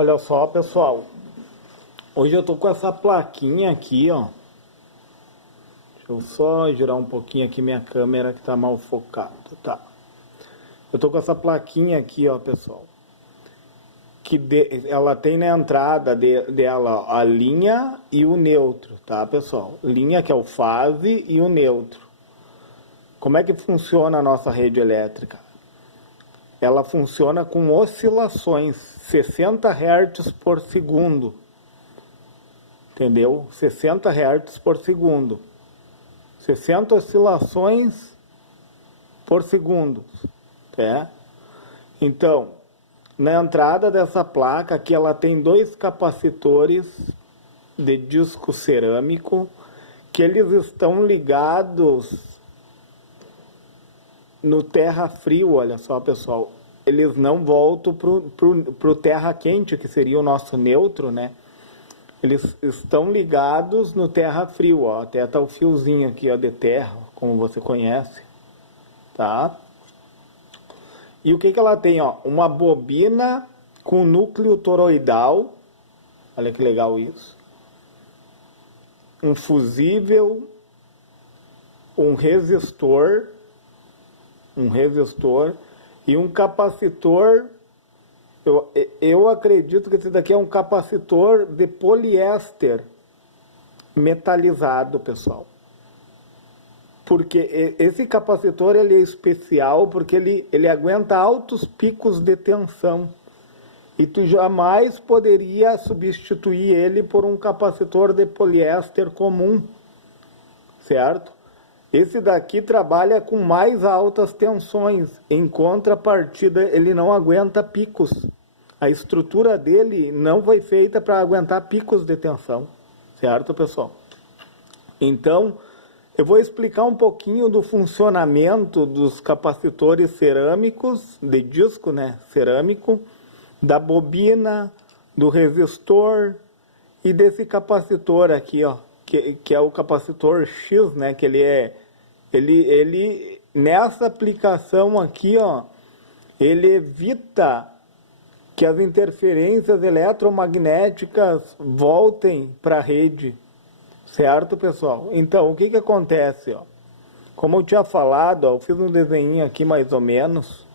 Olha só, pessoal. Hoje eu tô com essa plaquinha aqui, ó. Deixa eu só girar um pouquinho aqui minha câmera que tá mal focado, tá? Eu tô com essa plaquinha aqui, ó, pessoal. Ela tem na entrada dela ó, a linha e o neutro, tá, pessoal? Linha que é o fase e o neutro. Como é que funciona a nossa rede elétrica? Ela funciona com oscilações, 60 Hz por segundo. Entendeu? 60 Hz por segundo. 60 oscilações por segundo. Tá? Então, na entrada dessa placa aqui, ela tem dois capacitores de disco cerâmico que eles estão ligados no terra frio, olha só, pessoal. Eles não voltam pro terra quente, que seria o nosso neutro, né? Eles estão ligados no terra frio, ó. Até tá o fiozinho aqui, ó, de terra, como você conhece, tá? E o que que ela tem, ó? Uma bobina com núcleo toroidal. Olha que legal isso. Um fusível, um resistor e um capacitor. Eu acredito que esse daqui é um capacitor de poliéster metalizado, pessoal. Porque esse capacitor ele é especial porque ele aguenta altos picos de tensão. E tu jamais poderia substituir ele por um capacitor de poliéster comum, certo? Esse daqui trabalha com mais altas tensões. Em contrapartida, ele não aguenta picos. A estrutura dele não foi feita para aguentar picos de tensão. Certo, pessoal? Então, eu vou explicar um pouquinho do funcionamento dos capacitores cerâmicos, de disco, né, cerâmico, da bobina, do resistor e desse capacitor aqui, ó, que é o capacitor X, né, que ele nessa aplicação aqui, ó, ele evita que as interferências eletromagnéticas voltem para a rede, certo, pessoal? Então, o que que acontece, ó? Como eu tinha falado, ó, eu fiz um desenho aqui mais ou menos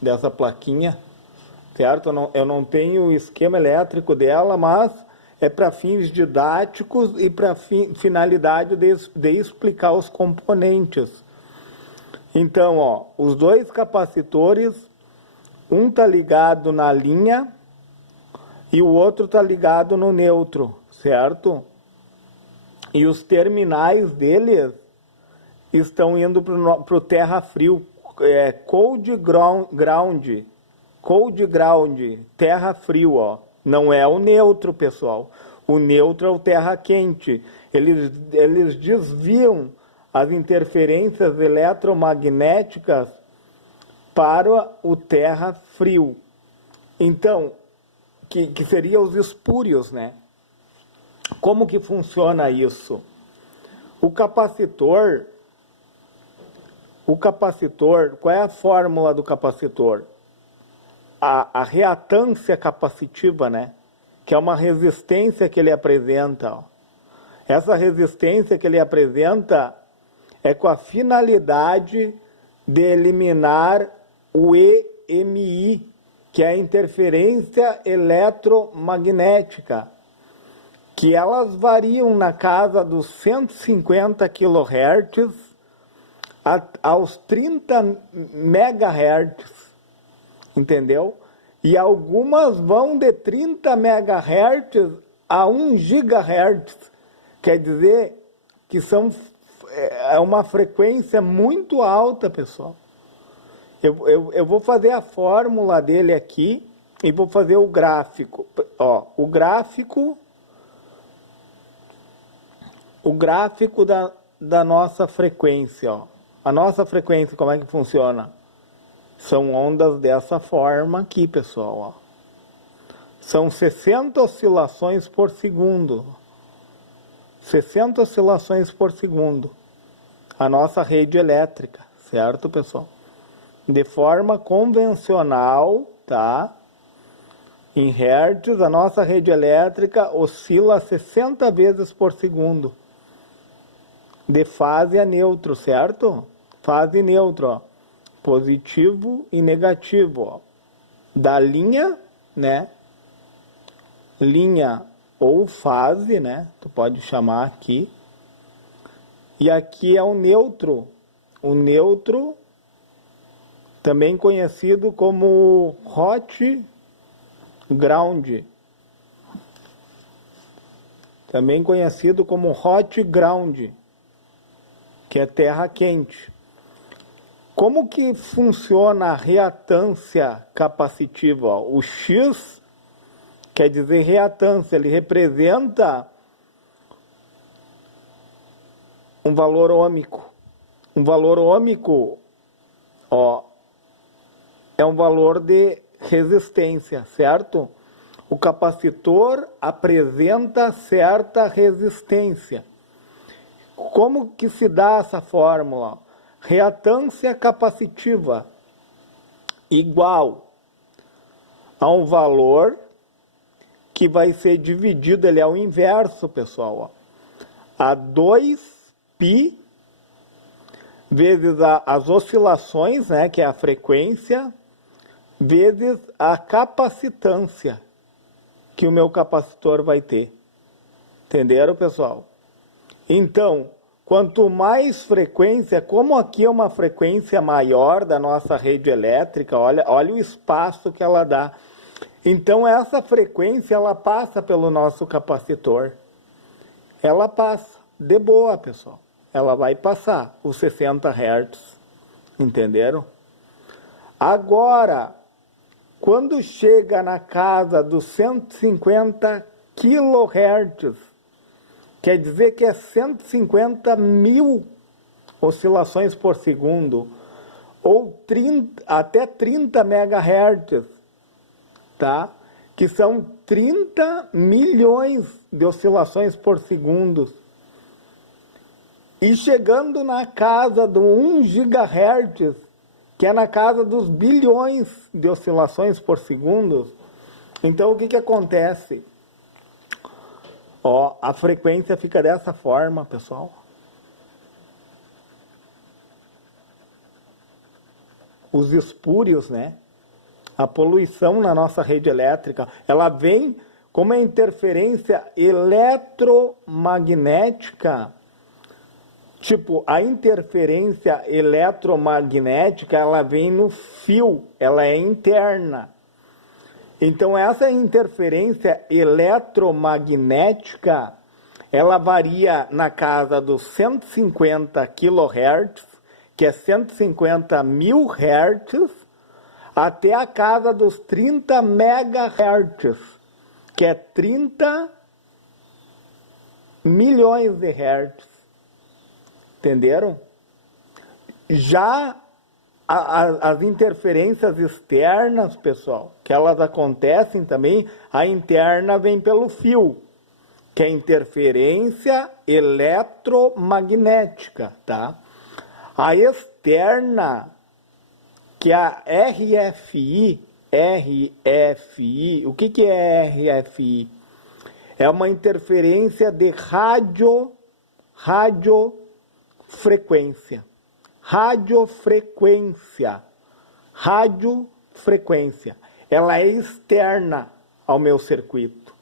dessa plaquinha, certo? Eu não tenho o esquema elétrico dela, mas é para fins didáticos e para finalidade de explicar os componentes. Então, ó, os dois capacitores, um está ligado na linha e o outro está ligado no neutro, certo? E os terminais deles estão indo para o terra frio, cold ground, terra frio, ó. Não é o neutro, pessoal. O neutro é o terra quente. Eles desviam as interferências eletromagnéticas para o terra frio. Então, que seria os espúrios, né? Como que funciona isso? O capacitor, qual é a fórmula do capacitor? A reatância capacitiva, né? Que é uma resistência que ele apresenta. Ó. Essa resistência que ele apresenta é com a finalidade de eliminar o EMI, que é a interferência eletromagnética, que elas variam na casa dos 150 kHz aos 30 MHz. Entendeu? E algumas vão de 30 MHz a 1 GHz. Quer dizer que é uma frequência muito alta, pessoal. Eu vou fazer a fórmula dele aqui e vou fazer o gráfico. Ó, o gráfico da nossa frequência. Ó. A nossa frequência, como é que funciona? São ondas dessa forma aqui, pessoal. Ó. São 60 oscilações por segundo. 60 oscilações por segundo. A nossa rede elétrica, certo, pessoal? De forma convencional, tá? Em hertz, a nossa rede elétrica oscila 60 vezes por segundo. De fase a neutro, certo? Fase e neutro, ó. Positivo e negativo, ó. Da linha, né? Linha ou fase, né? Tu pode chamar aqui. E aqui é o neutro. O neutro, também conhecido como hot ground. Também conhecido como hot ground, que é terra quente. Como que funciona a reatância capacitiva? O X quer dizer reatância, ele representa um valor ôhmico. Um valor ôhmico, ó, é um valor de resistência, certo? O capacitor apresenta certa resistência. Como que se dá essa fórmula? Reatância capacitiva igual a um valor que vai ser dividido, ele é o inverso, pessoal, ó, a 2π vezes as oscilações, né, que é a frequência, vezes a capacitância que o meu capacitor vai ter. Entenderam, pessoal? Então, quanto mais frequência, como aqui é uma frequência maior da nossa rede elétrica, olha o espaço que ela dá. Então, essa frequência, ela passa pelo nosso capacitor. Ela passa, de boa, pessoal. Ela vai passar os 60 Hz. Entenderam? Agora, quando chega na casa dos 150 kHz, quer dizer que é 150 mil oscilações por segundo, ou até 30 MHz, tá? Que são 30 milhões de oscilações por segundo. E chegando na casa do 1 GHz, que é na casa dos bilhões de oscilações por segundo, então o que acontece? Ó, a frequência fica dessa forma, pessoal. Os espúrios, né? A poluição na nossa rede elétrica, ela vem como a interferência eletromagnética. Tipo, a interferência eletromagnética, ela vem no fio, ela é interna. Então, essa interferência eletromagnética, ela varia na casa dos 150 kHz, que é 150 mil Hz, até a casa dos 30 MHz, que é 30 milhões de Hz. Entenderam? Já as interferências externas, pessoal, que elas acontecem também, a interna vem pelo fio, que é interferência eletromagnética, tá? A externa, que é a RFI, o que é RFI? É uma interferência de radiofrequência. Radiofrequência. Ela é externa ao meu circuito.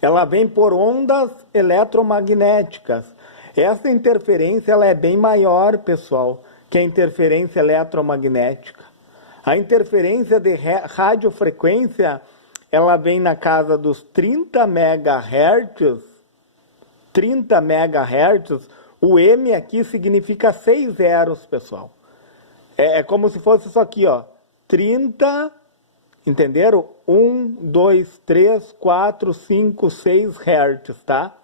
Ela vem por ondas eletromagnéticas. Essa interferência ela é bem maior, pessoal, que a interferência eletromagnética. A interferência de radiofrequência, ela vem na casa dos 30 MHz. 30 MHz, o M aqui significa 6 zeros, pessoal. É como se fosse isso aqui, ó. 30, entenderam? 1, 2, 3, 4, 5, 6 Hz, tá?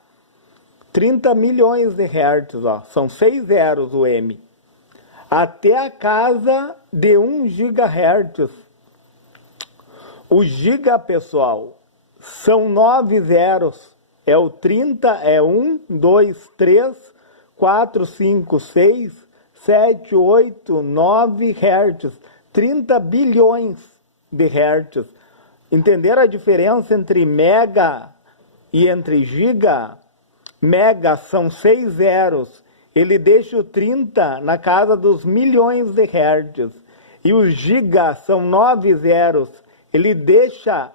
30 milhões de Hz, ó. São 6 zeros o M. Até a casa de 1 GHz. O giga, pessoal, são 9 zeros. É o 30, é 1, 2, 3, 4, 5, 6, 7, 8, 9 Hz. 30 bilhões de Hertz. entenderam a diferença entre mega e entre giga? Mega são 6 zeros, ele deixa o 30 na casa dos milhões de hertz. E os giga são 9 zeros, ele deixa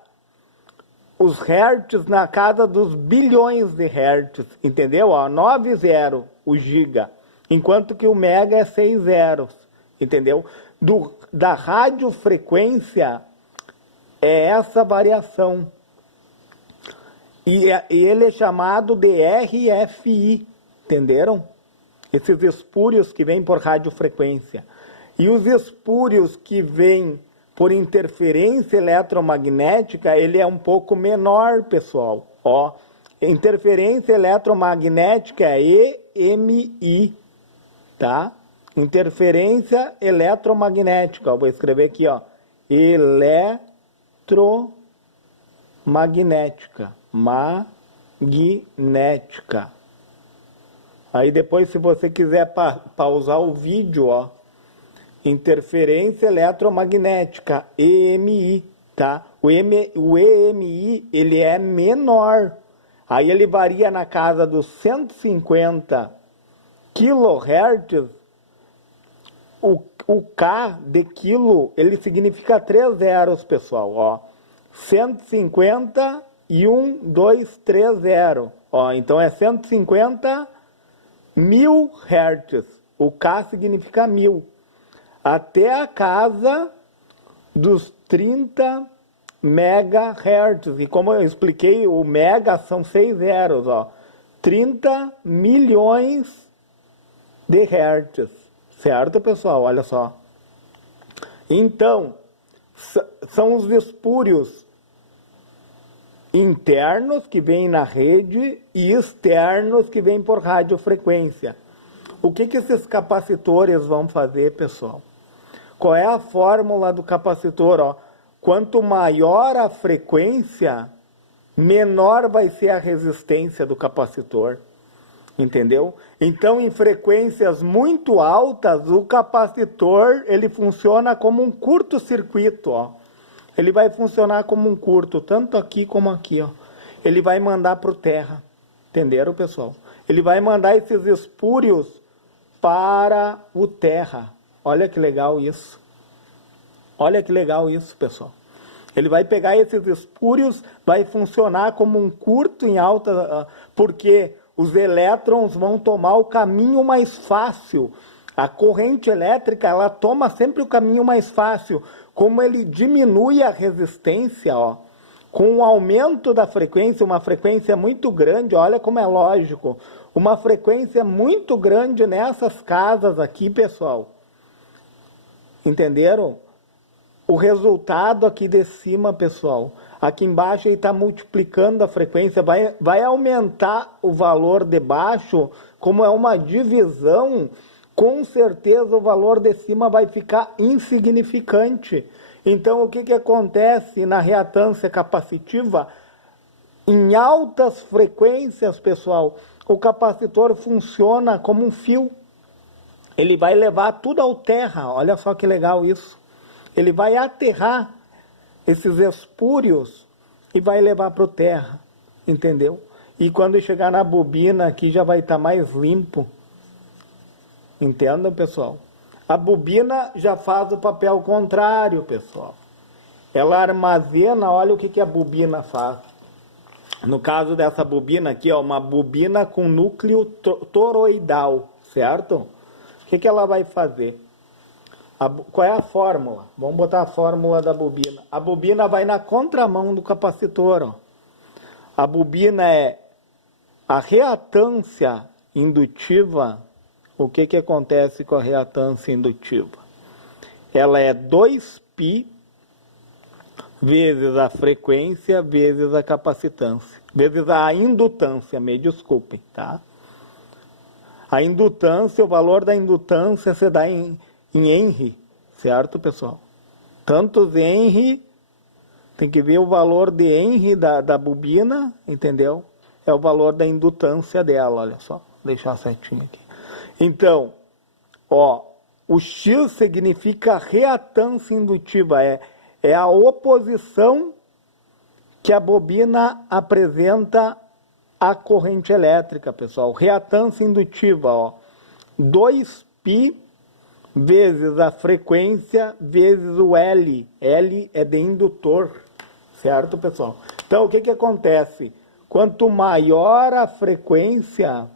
os hertz na casa dos bilhões de hertz, entendeu? 9 zero o giga, enquanto que o mega é 6 zeros, entendeu? Da radiofrequência é essa variação. E ele é chamado de RFI, entenderam? Esses espúrios que vêm por radiofrequência. E os espúrios que vêm por interferência eletromagnética, ele é um pouco menor, pessoal. Ó, interferência eletromagnética é EMI, tá? Interferência eletromagnética, vou escrever aqui, ó, eletromagnética, magnética. Aí depois, se você quiser pausar o vídeo, ó, interferência eletromagnética, EMI, tá? O EMI, ele é menor. Aí ele varia na casa dos 150 kHz. O K de quilo, ele significa 3 zeros, pessoal, ó. 150 e 1, 2, 3, 0. Ó, então é 150 mil hertz. O K significa 1000. Até a casa dos 30 megahertz. E como eu expliquei, o mega são 6 zeros, ó. 30 milhões de hertz. Certo, pessoal? Olha só. Então, são os espúrios internos que vêm na rede e externos que vêm por radiofrequência. O que esses capacitores vão fazer, pessoal? Qual é a fórmula do capacitor? Ó, quanto maior a frequência, menor vai ser a resistência do capacitor. Entendeu? Então, em frequências muito altas, o capacitor, ele funciona como um curto-circuito, ó. Ele vai funcionar como um curto, tanto aqui como aqui, ó. Ele vai mandar para o terra. Entenderam, pessoal? Ele vai mandar esses espúrios para o terra. Olha que legal isso. Olha que legal isso, pessoal. Ele vai pegar esses espúrios, vai funcionar como um curto em alta, porque os elétrons vão tomar o caminho mais fácil. A corrente elétrica, ela toma sempre o caminho mais fácil. Como ele diminui a resistência, ó, com o aumento da frequência, uma frequência muito grande, olha como é lógico, uma frequência muito grande nessas casas aqui, pessoal. Entenderam? O resultado aqui de cima, pessoal, aqui embaixo ele está multiplicando a frequência, vai aumentar o valor de baixo, como é uma divisão, com certeza o valor de cima vai ficar insignificante. Então o que acontece na reatância capacitiva? Em altas frequências, pessoal, o capacitor funciona como um fio. Ele vai levar tudo ao terra, olha só que legal isso. Ele vai aterrar esses espúrios e vai levar para o terra, entendeu? E quando chegar na bobina aqui já vai estar mais limpo. Entendam, pessoal? A bobina já faz o papel contrário, pessoal. Ela armazena, olha o que a bobina faz. No caso dessa bobina aqui, ó, uma bobina com núcleo toroidal, certo? O que ela vai fazer? Qual é a fórmula? Vamos botar a fórmula da bobina. A bobina vai na contramão do capacitor. Ó. A bobina é a reatância indutiva. O que acontece com a reatância indutiva? Ela é 2π vezes a frequência vezes a capacitância. Vezes a indutância, me desculpem, tá? A indutância, o valor da indutância se dá em Henry, certo, pessoal? Tantos Henry, tem que ver o valor de Henry da bobina, entendeu? É o valor da indutância dela, olha só. Vou deixar certinho aqui. Então, ó, o X significa reatância indutiva, é a oposição que a bobina apresenta a corrente elétrica, pessoal. Reatância indutiva, ó. 2π vezes a frequência vezes o L. L é de indutor, certo, pessoal? Então, o que acontece? Quanto maior a frequência,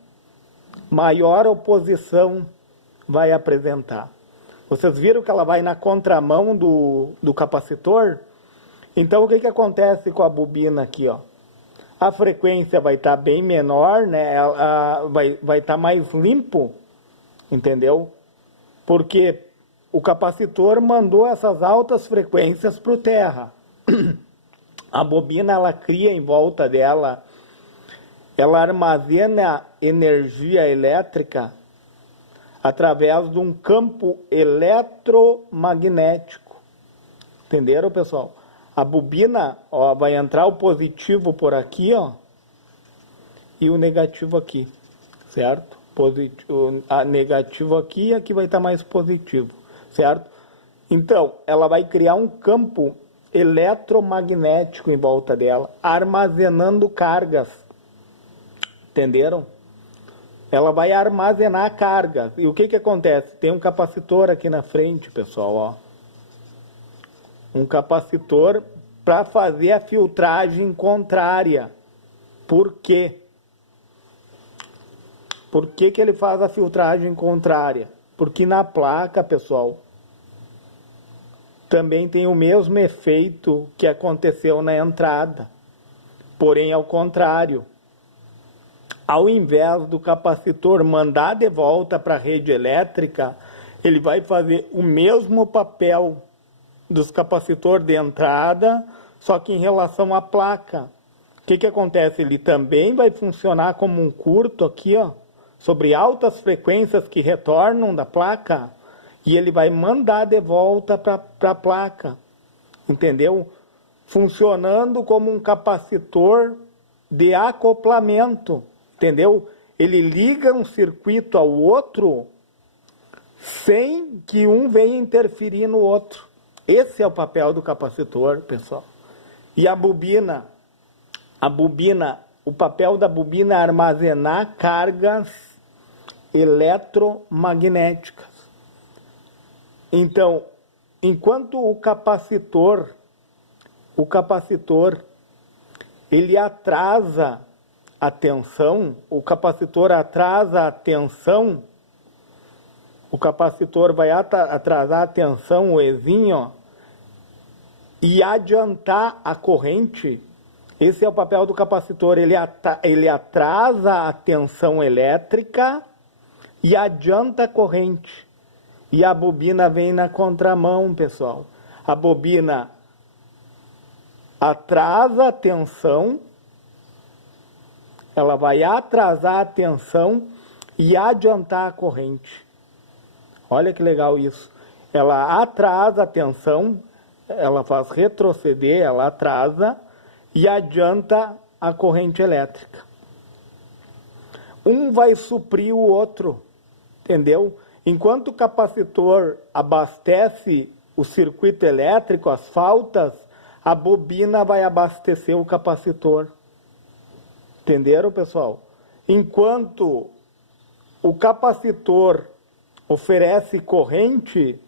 maior a oposição vai apresentar. Vocês viram que ela vai na contramão do capacitor? Então, o que acontece com a bobina aqui, ó? A frequência vai estar bem menor, né? Vai estar mais limpo, entendeu? Porque o capacitor mandou essas altas frequências para o terra. A bobina, ela cria em volta dela, ela armazena energia elétrica através de um campo eletromagnético. Entenderam, pessoal? A bobina, ó, vai entrar o positivo por aqui, ó, e o negativo aqui, certo? A negativo aqui e aqui vai estar mais positivo, certo? Então, ela vai criar um campo eletromagnético em volta dela, armazenando cargas. Entenderam? Ela vai armazenar cargas. E o que acontece? Tem um capacitor aqui na frente, pessoal, ó. Um capacitor para fazer a filtragem contrária. Por quê? Por que ele faz a filtragem contrária? Porque na placa, pessoal, também tem o mesmo efeito que aconteceu na entrada, porém ao contrário. Ao invés do capacitor mandar de volta para a rede elétrica, ele vai fazer o mesmo papel dos capacitores de entrada, só que em relação à placa. O que acontece? Ele também vai funcionar como um curto aqui, ó, sobre altas frequências que retornam da placa, e ele vai mandar de volta para a placa, entendeu? Funcionando como um capacitor de acoplamento, entendeu? Ele liga um circuito ao outro sem que um venha interferir no outro. Esse é o papel do capacitor, pessoal. E a bobina, o papel da bobina é armazenar cargas eletromagnéticas. Então, enquanto o capacitor, ele atrasa a tensão, o capacitor atrasa a tensão, o capacitor vai atrasar a tensão, o Ezinho, ó, e adiantar a corrente. Esse é o papel do capacitor, ele atrasa a tensão elétrica e adianta a corrente. E a bobina vem na contramão, pessoal. A bobina atrasa a tensão, ela vai atrasar a tensão e adiantar a corrente. Olha que legal isso. Ela atrasa a tensão, ela faz retroceder, ela atrasa e adianta a corrente elétrica. Um vai suprir o outro, entendeu? Enquanto o capacitor abastece o circuito elétrico, as faltas, a bobina vai abastecer o capacitor. Entenderam, pessoal? Enquanto o capacitor oferece corrente,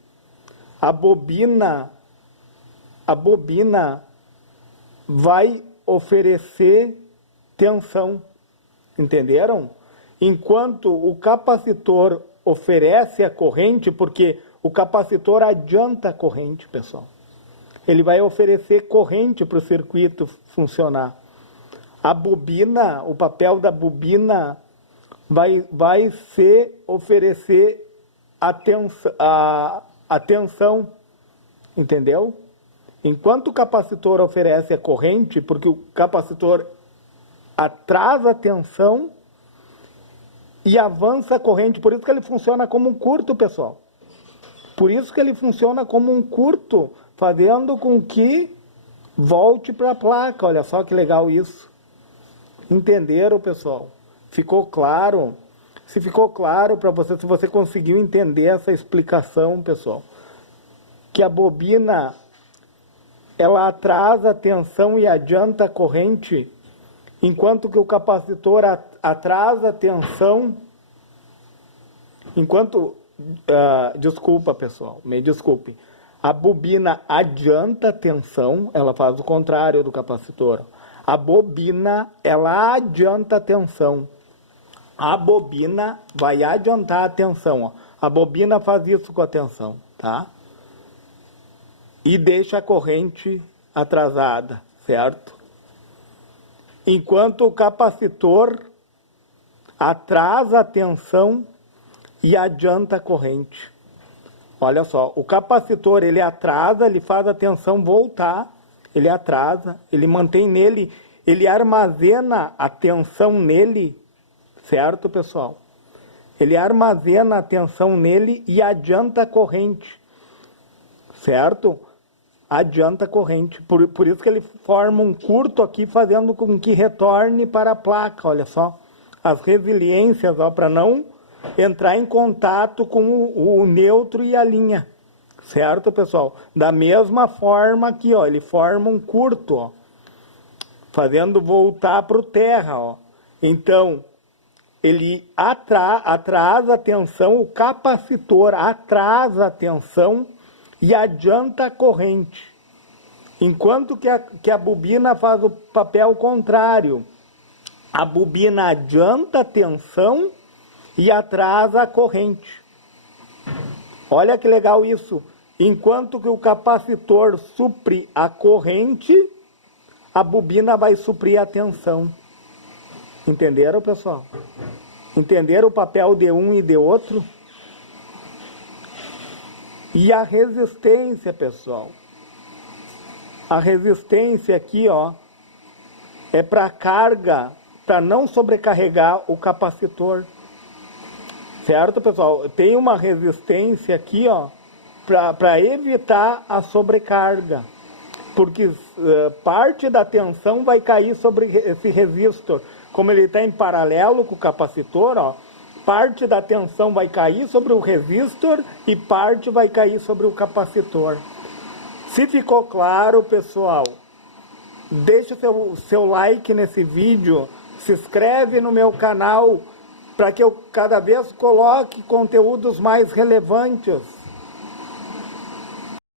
a bobina vai oferecer tensão. Entenderam? Enquanto o capacitor oferece a corrente, porque o capacitor adianta a corrente, pessoal. Ele vai oferecer corrente para o circuito funcionar. A bobina, o papel da bobina vai ser oferecer a tensão, entendeu? Enquanto o capacitor oferece a corrente, porque o capacitor atrasa a tensão e avança a corrente, por isso que ele funciona como um curto, pessoal. Por isso que ele funciona como um curto, fazendo com que volte para a placa. Olha só que legal isso. Entenderam, pessoal? Ficou claro? Se ficou claro para você, se você conseguiu entender essa explicação, pessoal, que a bobina ela atrasa a tensão e adianta a corrente, enquanto que o capacitor atrasa a tensão, desculpa pessoal, me desculpe, a bobina adianta a tensão, ela faz o contrário do capacitor. A bobina, ela adianta a tensão. A bobina vai adiantar a tensão, ó. A bobina faz isso com a tensão, tá? E deixa a corrente atrasada, certo? Enquanto o capacitor atrasa a tensão e adianta a corrente. Olha só, o capacitor, ele atrasa, ele faz a tensão voltar, ele atrasa, ele mantém nele, ele armazena a tensão nele, certo, pessoal? Ele armazena a tensão nele e adianta a corrente, certo? Adianta a corrente. Por isso que ele forma um curto aqui, fazendo com que retorne para a placa, olha só. As resiliências, ó, para não entrar em contato com o neutro e a linha, certo, pessoal? Da mesma forma aqui, ó, ele forma um curto, ó, fazendo voltar para o terra, ó. Então, ele atrasa a tensão, o capacitor atrasa a tensão e adianta a corrente, enquanto que a bobina faz o papel contrário. A bobina adianta a tensão e atrasa a corrente. Olha que legal isso. Enquanto que o capacitor supre a corrente, a bobina vai suprir a tensão. Entenderam, pessoal? Entenderam o papel de um e de outro? E a resistência, pessoal? A resistência aqui, ó, é para carga, para não sobrecarregar o capacitor. Certo, pessoal? Tem uma resistência aqui, ó, para evitar a sobrecarga. Porque parte da tensão vai cair sobre esse resistor. Como ele está em paralelo com o capacitor, ó, parte da tensão vai cair sobre o resistor e parte vai cair sobre o capacitor. Se ficou claro, pessoal, deixa o seu like nesse vídeo, se inscreve no meu canal, para que eu cada vez coloque conteúdos mais relevantes.